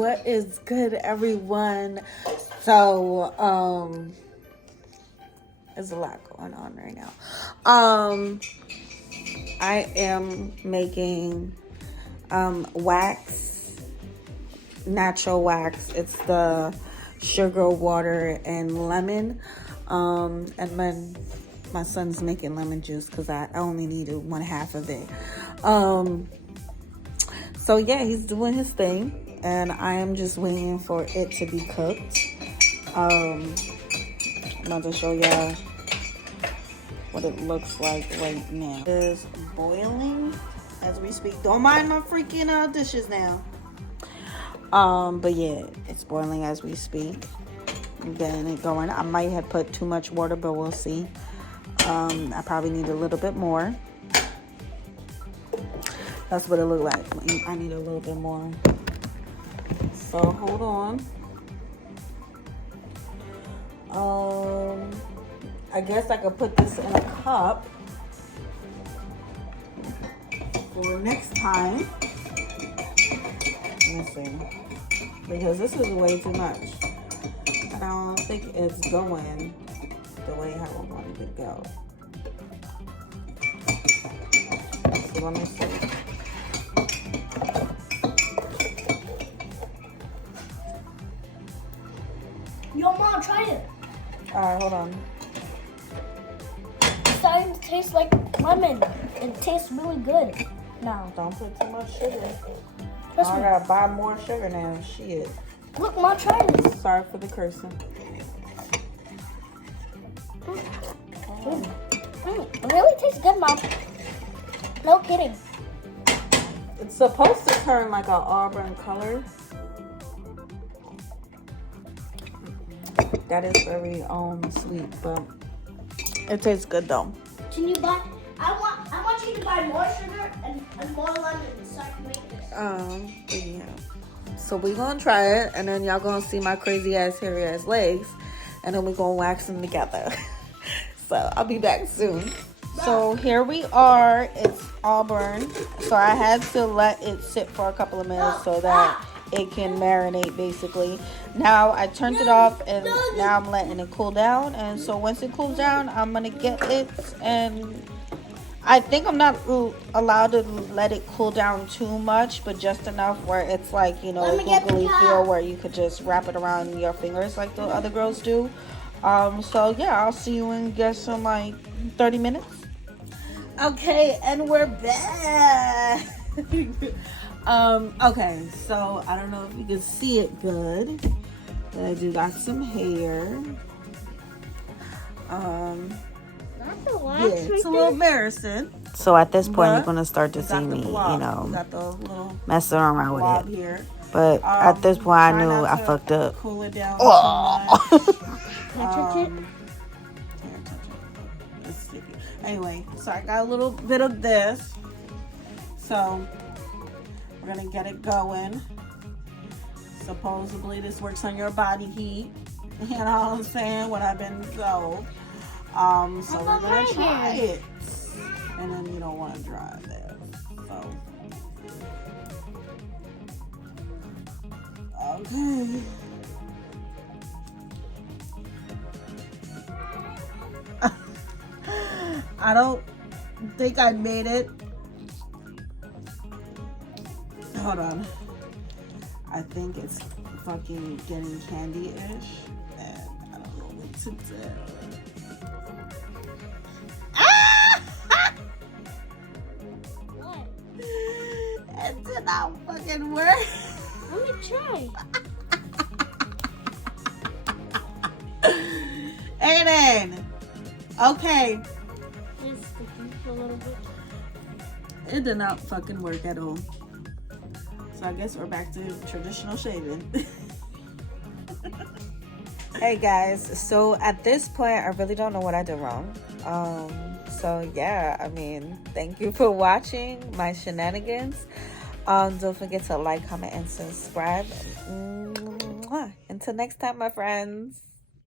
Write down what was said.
What is good, everyone? So, there's a lot going on right now. I am making wax, natural wax. It's the sugar, water, and lemon. And my son's making lemon juice because I only needed 1/2 of it. So yeah, he's doing his thing, and I am just waiting for it to be cooked. I'm about to show y'all what it looks like right now. It is boiling as we speak. Don't mind my freaking dishes now. But yeah, it's boiling as we speak. I'm getting it going. I might have put too much water, but we'll see. I probably need a little bit more. That's what it looked like. I need a little bit more. So hold on. I guess I could put this in a cup for next time. Let me see. Because this is way too much. And I don't think it's going the way how I wanted it to go. So let me see. Yo, Mom, try it. Alright, hold on. It's starting to taste like lemon. It tastes really good now. Don't put too much sugar. Trust I me. gotta buy more sugar now. Shit. Look, Mom, try this. Sorry for the cursing. It really tastes good, Mom. No kidding. It's supposed to turn like an auburn color. That is very sweet, but it tastes good though. Can you buy? I want you to buy more sugar and more lemon so I can make this. Yeah. So we gonna try it, and then y'all gonna see my crazy ass hairy ass legs, and then we gonna wax them together. So I'll be back soon. So here we are. It's auburn. So I had to let it sit for a couple of minutes so that it can marinate basically. Now I turned it off, and now I'm letting it cool down. And so once it cools down, I'm gonna get it, and I think I'm not allowed to let it cool down too much, but just enough where it's like, you know, googly feel where you could just wrap it around your fingers like the other girls do. So yeah, I'll see you in just in like 30 minutes. Okay, and we're back. Okay, so I don't know if you can see it good, but I do got some hair. Yeah, it's a little embarrassing. So at this point, you're gonna start to see me, you know, messing around with it. Here. But at this point, I knew I fucked up. Cool it down. Can I touch it? It's sticky. Anyway, so I got a little bit of this. So we're gonna get it going. Supposedly, this works on your body heat. You know what I'm saying? What I've been told. So we're gonna try it, and then you don't want to dry there. So, okay. I don't think I made it. Hold on. I think it's fucking getting candy-ish, and I don't know what to do. It did not fucking work. Let me try. Aiden. Okay. It's sticking a little bit. It did not fucking work at all. So I guess we're back to traditional shaving. Hey guys, so at this point, I really don't know what I did wrong. So yeah, I mean, thank you for watching my shenanigans. Don't forget to like, comment, and subscribe. Until next time, my friends.